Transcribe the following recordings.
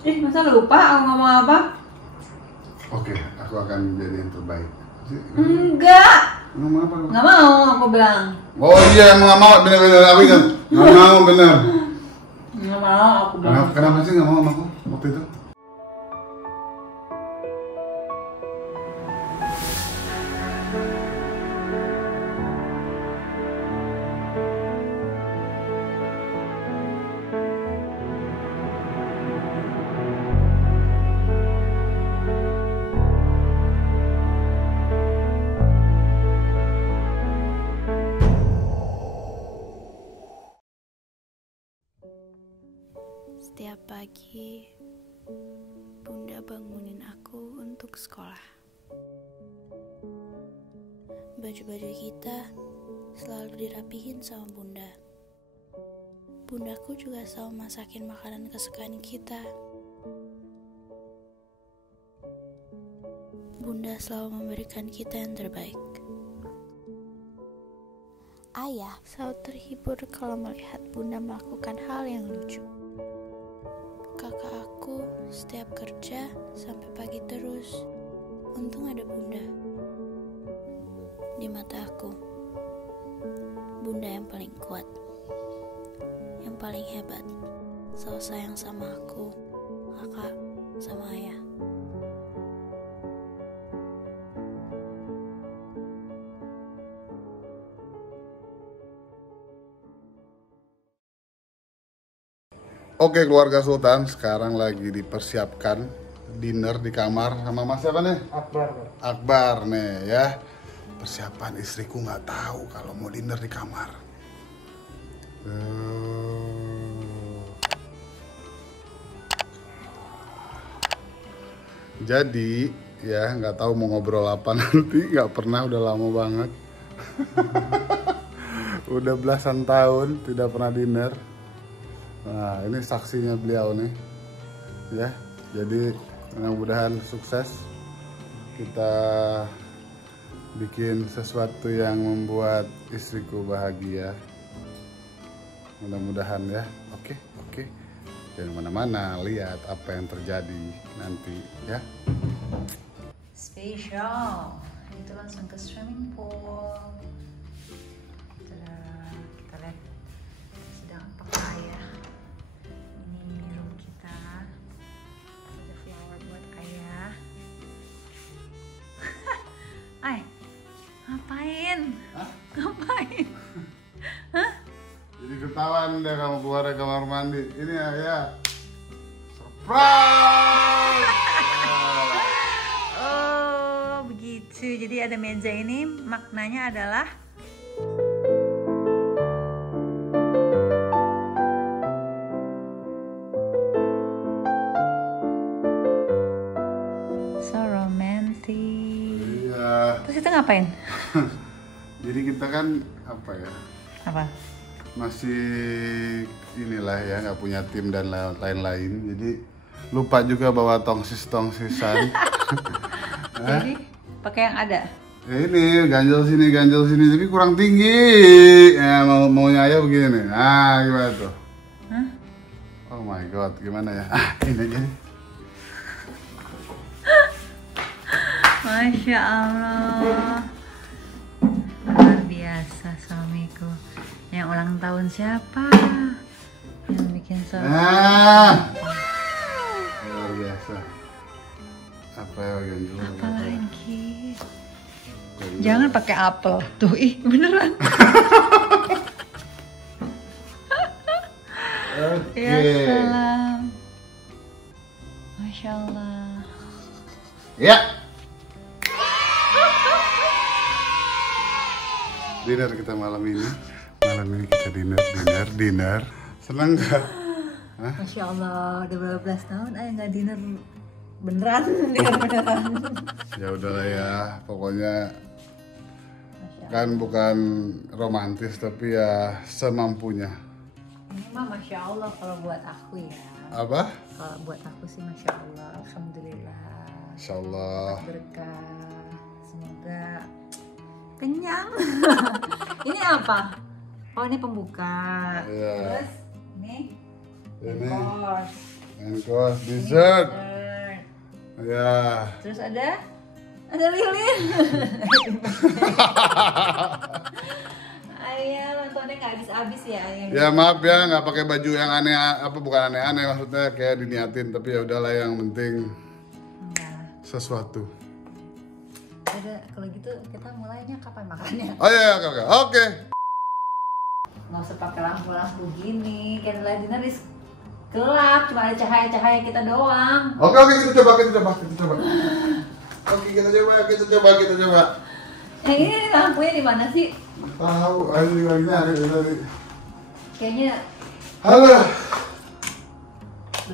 Masa lupa aku ngomong apa? Oke, aku akan jadi yang terbaik. Enggak. Ngomong apa? Nggak mau, aku bilang. Oh iya, emang nggak mau, bener-bener aku ingat. Nggak mau, bener. Nggak mau, aku bilang. Kenapa sih nggak mau sama aku waktu itu? Setiap pagi, Bunda bangunin aku untuk sekolah. Baju-baju kita selalu dirapihin sama Bunda. Bundaku juga selalu masakin makanan kesukaan kita. Bunda selalu memberikan kita yang terbaik. Ayah selalu terhibur kalau melihat Bunda melakukan hal yang lucu. Kakak aku setiap kerja sampai pagi terus. Untung ada Bunda. Di mata aku, Bunda yang paling kuat, yang paling hebat, selalu sayang sama aku, kakak, sama ayah. Oke, keluarga Sultan sekarang lagi dipersiapkan dinner di kamar sama Mas siapa nih? Akbar nih ya. Persiapan istriku nggak tahu kalau mau dinner di kamar. Jadi ya nggak tahu mau ngobrol apa nanti, nggak pernah, udah lama banget. Udah belasan tahun tidak pernah dinner. Nah, ini saksinya beliau nih, ya. Jadi mudah-mudahan sukses. Kita bikin sesuatu yang membuat istriku bahagia. Mudah-mudahan ya. Oke. Jangan mana-mana, lihat apa yang terjadi nanti, ya. Spesial. Itu langsung ke swimming pool. Kita lihat sedang apa ya. Room kita, ada flower buat ayah. Ay, ngapain? Hah? Ngapain? Hah? Jadi ketahuan deh kamu keluar dari kamar mandi. Ini ya, surprise. Oh, begitu. Jadi ada meja ini, maknanya adalah so romantic. Iya. Terus itu ngapain? Jadi kita kan apa ya? Apa? Masih inilah ya, nggak punya tim dan lain-lain. Jadi lupa juga bawa tongsis-tongsisan. Jadi pakai yang ada. Ini ganjel sini, tapi kurang tinggi. Maunya ayah begini. Nah, gimana tuh? Hah? Oh my god, gimana ya? Ini aja. Masya Allah. Luar biasa suamiku. Yang ulang tahun siapa? Yang bikin surprise. Luar biasa. Apa ya ganjel? Apa lagi? Jangan pakai apel. Tuh, beneran. Oke. Ya salam. Masya Allah. Ya. Dinner kita malam ini. Malam ini kita dinner. Senang nggak? Hah? Masya Allah, udah berapa belas tahun ayah nggak dinner beneran. Ya udahlah ya, pokoknya Masya Allah. kan bukan romantis tapi ya semampunya. Ini mah Masya Allah kalau buat aku ya. Apa? Kalau buat aku sih Masya Allah, Alhamdulillah. Insya Allah. Berkah, semoga kenyang. Ini apa? Oh, ini pembuka. Iya. Terus ini Ini course. Main kos, dessert. Ya. Terus ada lilin. Ayah nontonnya nggak habis-habis ya. Ya maaf ya, nggak pakai baju yang aneh, bukan aneh-aneh maksudnya kayak diniatin, tapi ya udahlah yang penting sesuatu. Udah kalau gitu kita mulainya kapan makannya? Oh iya, oke. Nggak usah pakai lampu-lampu gini, candlelight dinner is gelap, cuma ada cahaya-cahaya kita doang. Oke, kita coba. Oke, kita coba. Yang ini lampunya di mana sih? Tahu, ini lagi tadi. Kayaknya Halo.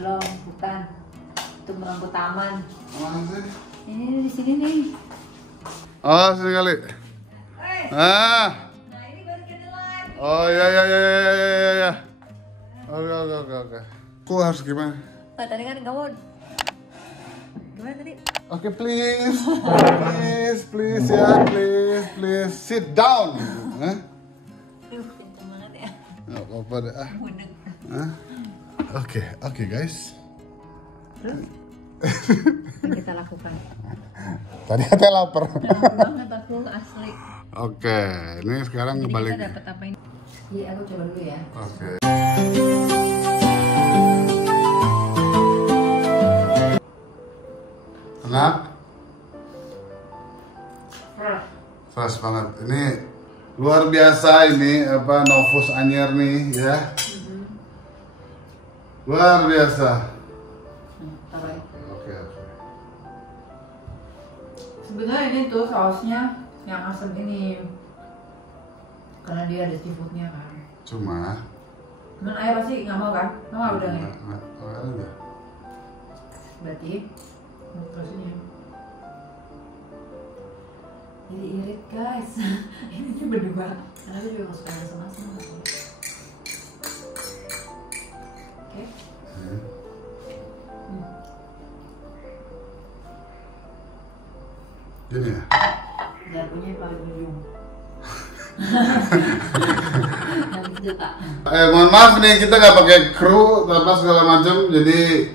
belum, bukan. Itu lampu taman. Mana sih? Ini di sini nih. Oh, sini kali. Nah, ini baru candlelight. Oh ya. Oke. Kok harus gimana? Nah, tadi kan kamu gimana tadi? Oke, please sit down. Hah? Kenceng banget ya. Nggak apa-apa deh. Budek. Hah? Oke guys. Terus yang kita lakukan. Tadi katanya lapar. Lapar banget aku asli. Oke, ini sekarang Jadi balik. kita dapat apa ini? Iya, aku coba dulu ya. Oke. Enak? Fresh banget. Ini luar biasa ini Novus Anyer nih ya. Luar biasa. Taruh. Oke. Sebenarnya ini tuh sausnya yang asam ini. Karena dia ada seafoodnya kan. Cuman Ayah pasti nggak mau kan? Nggak udah ya? Enggak. Berarti terus ini. Jadi irit guys. Ini tuh berdua. Karena aku juga nggak suka ada sama-sama. Oke. Gini ya. Garpunya paling ujung. Habis juta. Mohon maaf nih, kita nggak pakai kru tanpa segala macam, jadi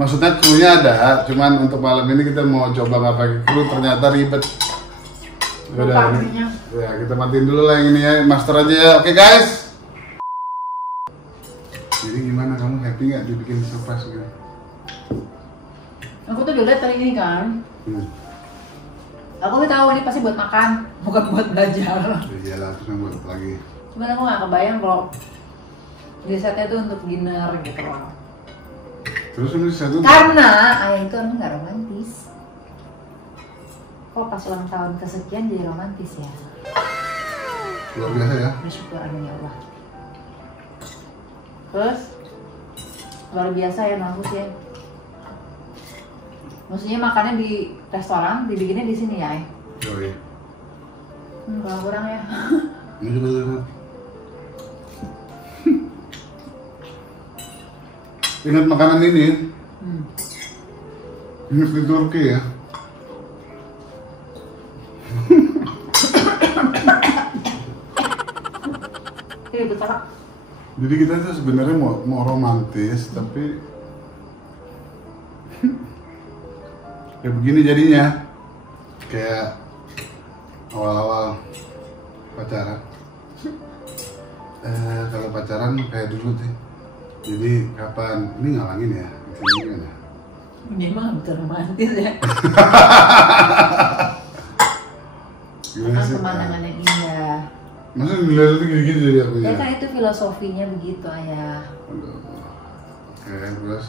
maksudnya krunya ada, cuman untuk malam ini kita mau coba nggak pakai kru, ternyata ribet. Udah, ya kita matiin dulu lah yang ini ya, master aja ya. Oke guys. Jadi gimana, kamu happy nggak dibikin surprise gitu? Aku tuh dilihat tadi ini kan. Aku tahu ini pasti buat makan, bukan buat belajar. Iyalah, terus yang buat apa lagi? Cuman aku nggak kebayang kalau di setnya tuh untuk dinner gitu loh. Terus ini satu. Karena ayah itu orangnya nggak romantis. Kok pas ulang tahun kesekian jadi romantis ya? Luar biasa ya. Bersyukur amin ya Allah. Terus luar biasa ya Novus ya. Maksudnya makannya di restoran, dibikinnya di sini ya? Oh iya. Kurang ya. Ini coba. Ingat makanan ini? Ingat di Turki ya? Ini betul. Jadi kita tuh sebenarnya mau romantis, tapi ya begini jadinya. Kayak awal-awal pacaran. Kalau pacaran kayak dulu sih. Jadi kapan? Ini ngalangin ya? Ini gimana? Ini mah betul romantis ya. Gimana sih? Pemandangan yang indah. Masa ngeliat itu gini-gini jadi aku Ya ya? kan itu filosofinya begitu ayah. Oke, terus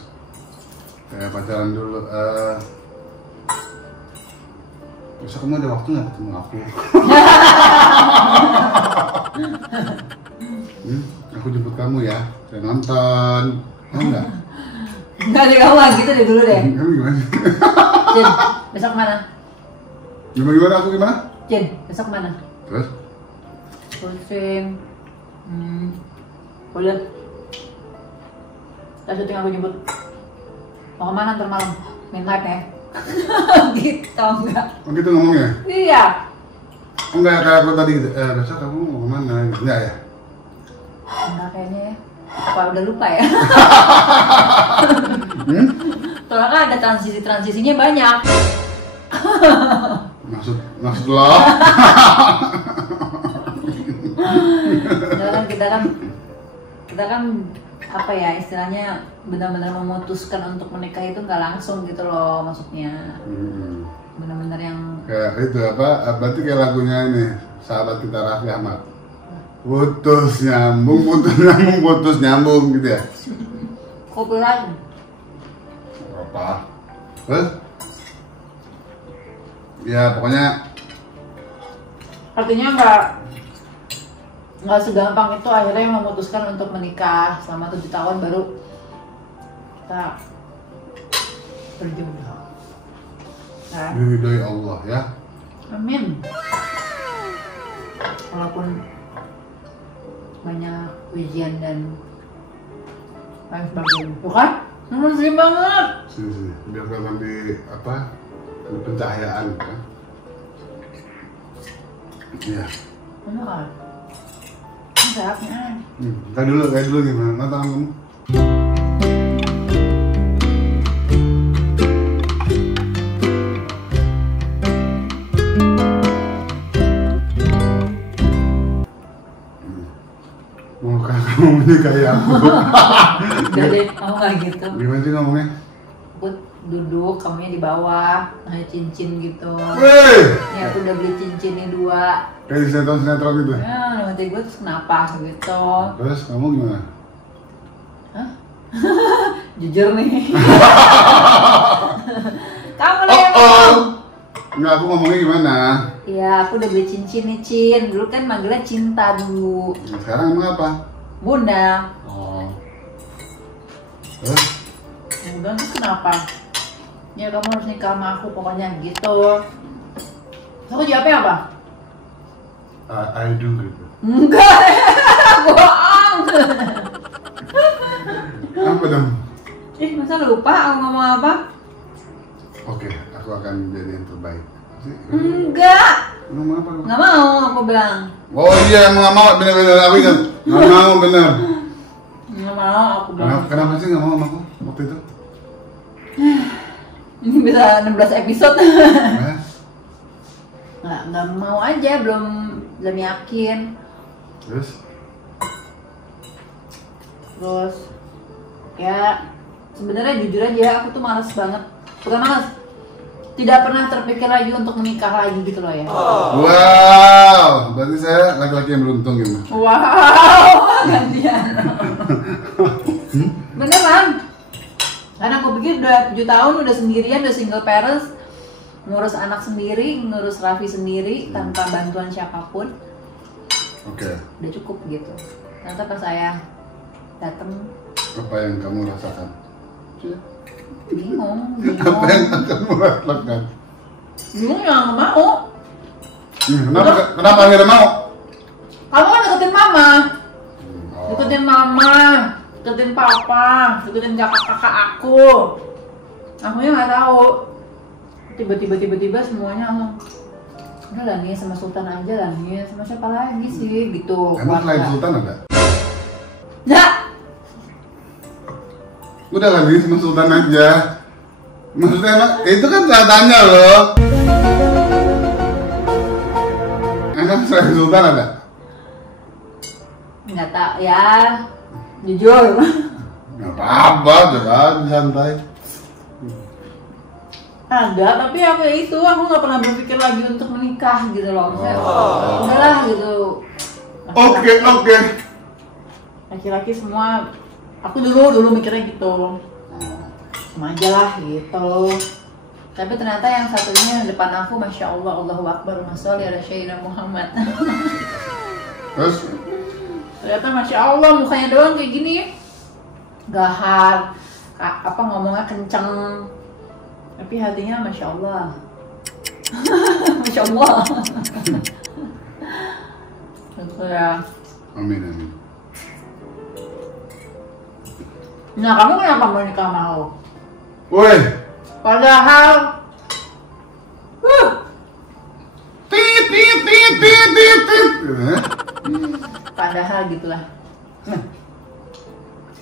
kayak pacaran dulu. Besok kamu ada waktu nggak ketemu aku? Aku jemput kamu ya. Saya nonton. Mau nggak? Enggak deh kamu gitu deh dulu deh. Kamu gimana? Jin, besok mana? Gimana aku gimana? Jin, besok mana? Terus? Pusing. Boleh. Kita syuting aku jemput. Mau kemana ntar malam? Midnight ya? Gitu enggak? Oh gitu ngomongnya? Iya. Enggak kayak aku tadi gitu. Besok kamu mau kemana? Enggak ya? Enggak kayaknya ya. Apa udah lupa ya? Soalnya kan ada transisinya banyak. Maksud lo? kita kan apa ya istilahnya benar-benar memutuskan untuk menikah itu nggak langsung gitu loh maksudnya. Benar-benar yang Kayak itu apa? Berarti kayak lagunya ini sahabat kita Raffi Ahmad. Putus nyambung gitu ya. copyright. Apa? Terus? Ya pokoknya Artinya nggak segampang itu akhirnya memutuskan untuk menikah selama 7 tahun baru kita berjodoh. Nah, diridhoi Allah ya. amin. Walaupun banyak ujian dan lain sebagainya, bukan? Sering banget. Sini. Biar kalian di apa? Di pencahayaan kan. Iya. Mana kan? Ini sehatnya. Kayak dulu gimana? Mana tangan kamu? Muka kamu menikahi aku. Jadi kamu nggak gitu. Gimana sih ngomongnya? Aku duduk, kamunya di bawah, ada cincin gitu. Weh! Ya aku udah beli cincinnya 2. Kayak di sinetron gitu. Ya, nanti gue terus kenapa gitu. Terus kamu gimana? Hah? Jujur nih. Kamu lah yang ngomong. Enggak, aku ngomongnya gimana? Iya, aku udah beli cincin nih, Cin. Dulu kan manggilnya Cinta dulu. Nah, sekarang emang apa? Bunda. Oh. Terus? Bunda terus kenapa? Ya kamu harus nikah sama aku pokoknya gitu. Terus aku jawabnya apa? I do gitu. Enggak, bohong. Apa dong? Masa lupa aku ngomong apa? Oke, aku akan jadi yang terbaik. Enggak. Ngomong apa? Nggak mau, aku bilang. Oh iya, nggak mau, bener-bener aku ingat. Nggak mau, bener. Nggak mau, aku bilang. Kenapa sih nggak mau sama aku waktu itu? Ini bisa 16 episode. Eh? Nggak mau aja, belum yakin. Terus? Terus ya sebenarnya jujur aja aku tuh malas banget. Bukan malas, tidak pernah terpikir lagi untuk menikah lagi gitu loh ya. Wow, berarti saya laki-laki yang beruntung gitu. Wow, gantian. Beneran. Karena aku pikir udah 7 tahun udah sendirian, udah single parents, ngurus anak sendiri, ngurus Raffi sendiri tanpa bantuan siapapun. Oke. Udah cukup gitu. Ternyata pas saya dateng, Apa yang kamu rasakan? bingung. Apa yang kamu rasakan? Bingung ya nggak mau. Kenapa akhirnya mau? Kamu kan deketin mama, Oh. deketin mama, deketin papa, deketin kakak-kakak aku. Akunya nggak tahu. Tiba-tiba semuanya langsung. Udah lah nih sama Sultan aja lah nih, sama siapa lagi sih gitu. Emang selain Sultan ada? Nggak. Udah lagi sama Sultan aja. Maksudnya emang itu kan saya tanya loh. Emang selain Sultan ada? Nggak tak ya, jujur. Nggak apa-apa, jangan santai. Ada, tapi aku ya itu, aku nggak pernah berpikir lagi untuk menikah gitu loh. Maksudnya, udahlah gitu. Oke. Laki-laki semua, aku dulu mikirnya gitu. Sama aja lah gitu. Tapi ternyata yang satunya depan aku, Masya Allah, Allahu Akbar, Masya ala Sayyidina Muhammad. Terus? Ternyata Masya Allah, mukanya doang kayak gini. Gahar, apa ngomongnya kenceng. Tapi hatinya Masya Allah. Masya Allah. Gitu ya. Amin. Nah, kamu kenapa mau nikah sama aku? Woi. Padahal Tit. padahal gitulah.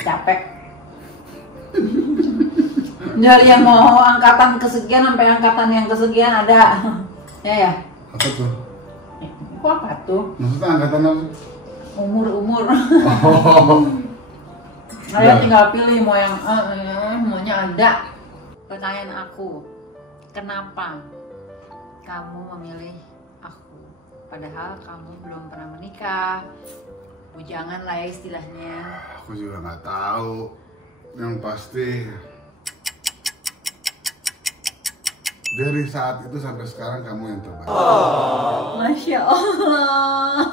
Capek. Dari yang mau angkatan kesekian sampai angkatan yang kesekian ada. Ya. Apa tuh? Kok apa tuh? Maksudnya angkatan apa? Umur. Oh. Kalian tinggal pilih mau yang maunya ada. Pertanyaan aku, kenapa kamu memilih aku? Padahal kamu belum pernah menikah, bujangan lah ya istilahnya. Aku juga nggak tahu. Yang pasti dari saat itu sampai sekarang kamu yang terbaik. Oh, Masya Allah.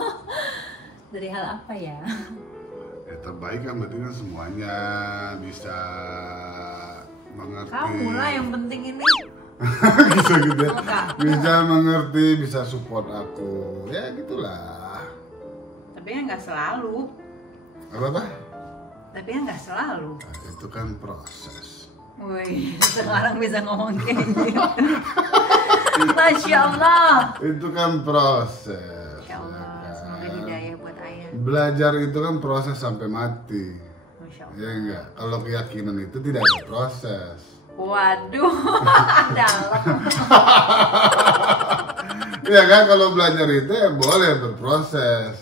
Dari hal apa ya? Ya terbaik kan berarti kan semuanya bisa mengerti. Kamu lah yang penting ini. Bisa gitu ya. Bisa mengerti, bisa support aku. Ya gitulah. Tapi ya nggak selalu. Apa? Tapi ya nggak selalu. Nah, itu kan proses. Wih, sekarang bisa ngomong kayak gitu. Masya Allah. Itu kan proses. Masya Allah, Ya semoga kan? hidayah buat ayah. Belajar itu kan proses sampai mati. Masya Allah. Ya enggak? Kalau keyakinan itu tidak ada proses. Waduh, dalam. Iya kan, kalau belajar itu ya boleh berproses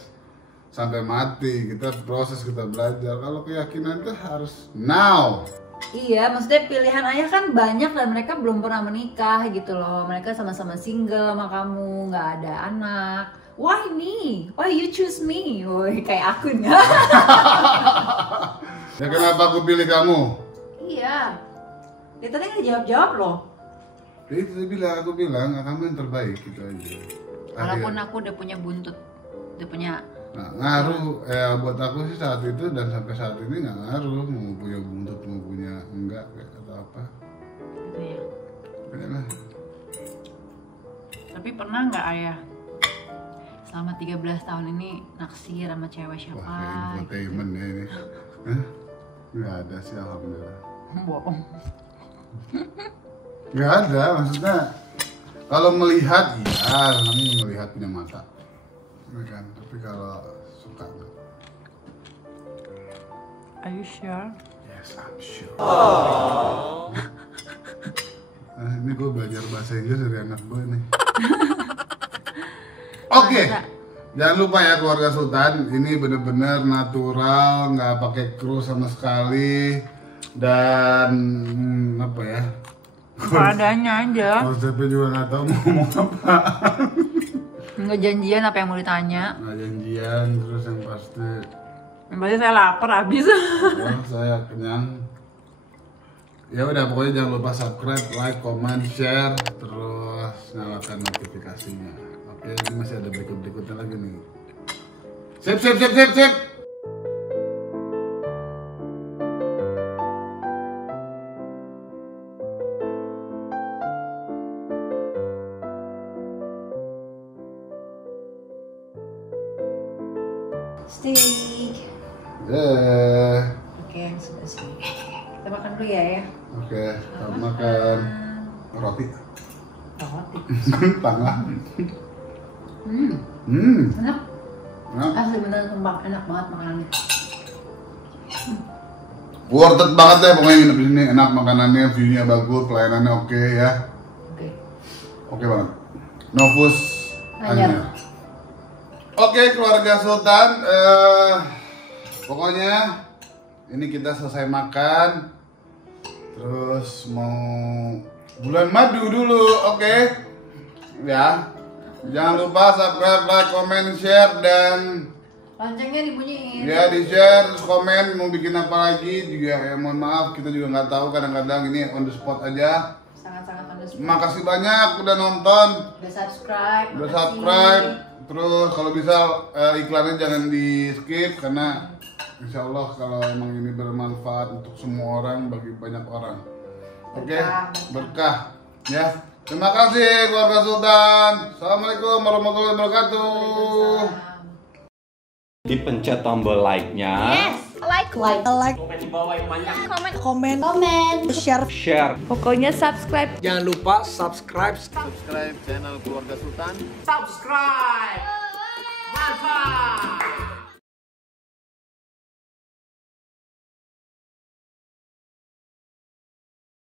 sampai mati. Kita proses, kita belajar. Kalau keyakinan itu harus now. Iya, maksudnya pilihan ayah kan banyak dan mereka belum pernah menikah gitu loh. Mereka sama-sama single sama kamu, nggak ada anak. Why me? Why you choose me? Woi, kayak aku nggak? Ya kenapa aku pilih kamu? Iya. Dia tadi nggak jawab-jawab loh. Ya itu aku bilang kamu yang terbaik gitu aja. Walaupun aku udah punya buntut, udah punya. Nah, ngaruh ya buat aku sih saat itu dan sampai saat ini nggak ngaruh mau punya buntut mau punya enggak kayak atau apa. Gitu ya. Kayaknya. Tapi pernah nggak ayah selama 13 tahun ini naksir sama cewek siapa? Wah, kayak infotainment ya ini. Hah? Nggak ada sih alhamdulillah. Bohong. Nggak ada, maksudnya kalau melihat iya, namanya melihat punya mata. Ya kan? Tapi kalau suka enggak. Are you sure? Yes, I'm sure. Ini gue belajar bahasa Inggris dari anak gue nih. Oke, jangan lupa ya keluarga Sultan, ini bener-bener natural, nggak pakai kru sama sekali dan apa ya? Padanya aja. Konsepnya juga nggak tahu mau ngomong apa. Nggak janjian apa yang mau ditanya. Nggak janjian, terus yang pasti. Yang pasti saya lapar habis. Oh, saya kenyang. Ya udah pokoknya jangan lupa subscribe, like, comment, share, terus nyalakan notifikasinya. Oke, ini masih ada berikutnya lagi nih. Sip. Steak. Oke, sudah sih. Kita makan dulu ya. Oke, kita makan roti. Roti. Tangan. Enak. Enak. Asli beneran sumpah enak banget makanannya. Worth it banget deh pokoknya nginep di sini, enak makanannya, view-nya bagus, pelayanannya oke ya. Oke. Oke banget. Novus Anyar. Anyar. Oke keluarga Sultan, pokoknya ini kita selesai makan, terus mau bulan madu dulu, oke? Ya, jangan lupa subscribe, like, comment, share dan Loncengnya dibunyiin. ya di share, terus komen mau bikin apa lagi juga ya mohon maaf kita juga nggak tahu kadang-kadang ini on the spot aja. Sangat-sangat on the spot. Makasih banyak udah nonton. Udah subscribe. Udah makasih. subscribe, terus kalau bisa iklannya jangan di skip karena insya Allah kalau emang ini bermanfaat untuk semua orang bagi banyak orang. Oke, berkah ya. Terima kasih keluarga Sultan. Assalamualaikum warahmatullahi wabarakatuh. Dipencet tombol like-nya, Like, komen di bawah yang banyak, comment, share. share. Jangan lupa subscribe channel keluarga Sultan. Subscribe. Mantap.